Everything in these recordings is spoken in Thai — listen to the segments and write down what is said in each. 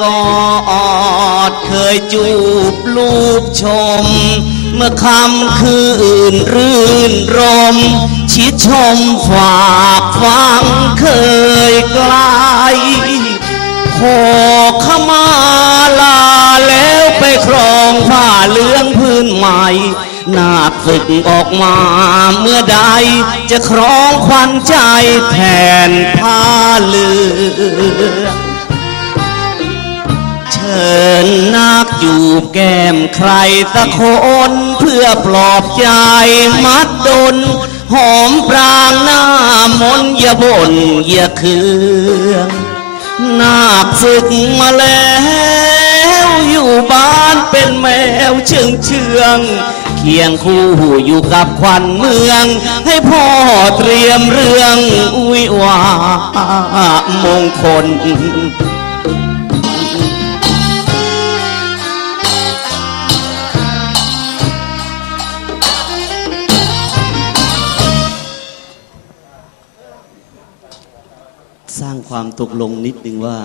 กอดเคยจูบลูบชม เมื่อคำคืนรื่นรม ชิดชมฝากฟังเคยไกลขอขมาลาแล้วไปครองผ้าเหลืองพื้นใหม่นาฝึกออกมาเมื่อใด จะครองควันใจแทนผ้าเหลือง เชิญนาคอยู่แก้มใครตะคนเพื่อปลอบใจมัดดน หอมปรางหน้ามนอย่าบ่นอย่าเคืองนาคฝึกมาแล้วอยู่บ้านเป็นแมวเชื่องเชืองเคียงคู่อยู่กับควันเมือง ให้พ่อเตรียมเรื่องวิวามงคล สร้างความตกลงนิดนึงว่า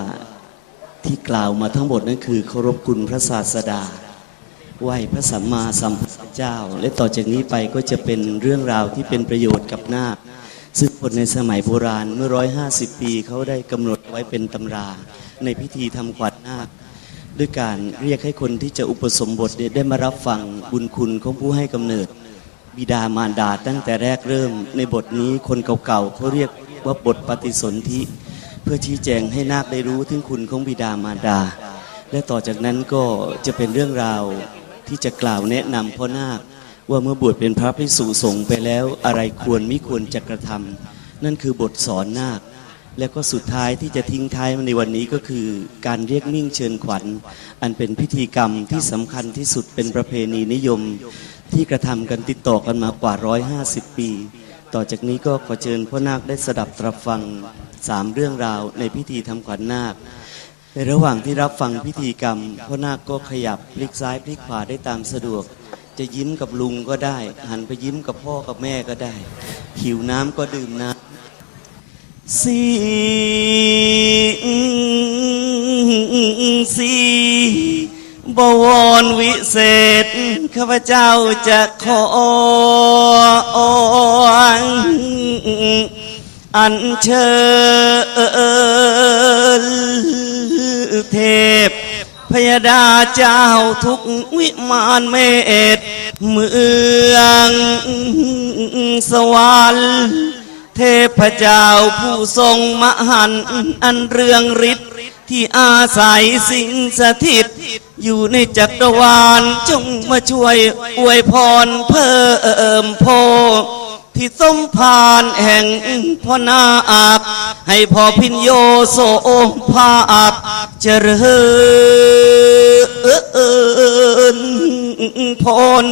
ที่กล่าวมาทั้งหมดนั้นคือเคารพคุณพระศาสดาไหวพระสัมมาสัมพุทธเจ้า และต่อจากนี้ไปก็จะเป็นเรื่องราวที่เป็นประโยชน์กับนาคซึ่งคนในสมัยโบราณเมื่อร้อยห้าสิบปีเขาได้กำหนดไว้เป็นตำรา ในพิธีทำขวัญนาค ด้วยการเรียกให้คนที่จะอุปสมบทเนี่ยได้มารับฟังบุญคุณของผู้ให้กำเนิด บิดามารดาตั้งแต่แรกเริ่มในบทนี้คนเก่าๆเขาเรียก ว่าบทปฏิสนธิเพื่อชี้แจงให้นาคได้รู้ถึงคุณของบิดามารดา และต่อจากนั้นก็จะเป็นเรื่องราวที่จะกล่าวแนะนำพ่อนาคว่าเมื่อบวชเป็นพระภิกษุสงฆ์ไปแล้วอะไรควรมิควรจะกระทำนั่นคือบทสอนนาค แล้วก็สุดท้ายที่จะทิ้งท้ายในวันนี้ก็คือ การเรียกมิ่งเชิญขวัญ อันเป็นพิธีกรรมที่สำคัญที่สุดเป็นประเพณีนิยม ที่กระทำกันติดต่อกันมากว่า 150 ปี ต่อจากนี้ก็ขอเชิญพ่อนาคได้สดับตรับฟังสามเรื่องราวในพิธีทำขวัญนาค ในระหว่างที่รับฟังพิธีกรรมพ่อนาคก็ขยับพลิกซ้ายพลิกขวาได้ตามสะดวก จะยิ้มกับลุงก็ได้ หันไปยิ้มกับพ่อกับแม่ก็ได้ หิวน้ำก็ดื่มน้ำสีสีบวรวิเศษ ข้าพเจ้าจะขอ อันเชิญเทพพยดาเจ้าทุกวิมานเมตเมืองสวรรค์เทพเจ้าผู้ทรงมหันต์อันเรืองฤทธิ์ที่อาศัยสิงสถิต อยู่ในจักรวาลจงมาช่วยอวยพรเพิ่มโพ ที่สมพานแห่งพ่อนาคให้พ่อพินโยโสภาคเจริญพล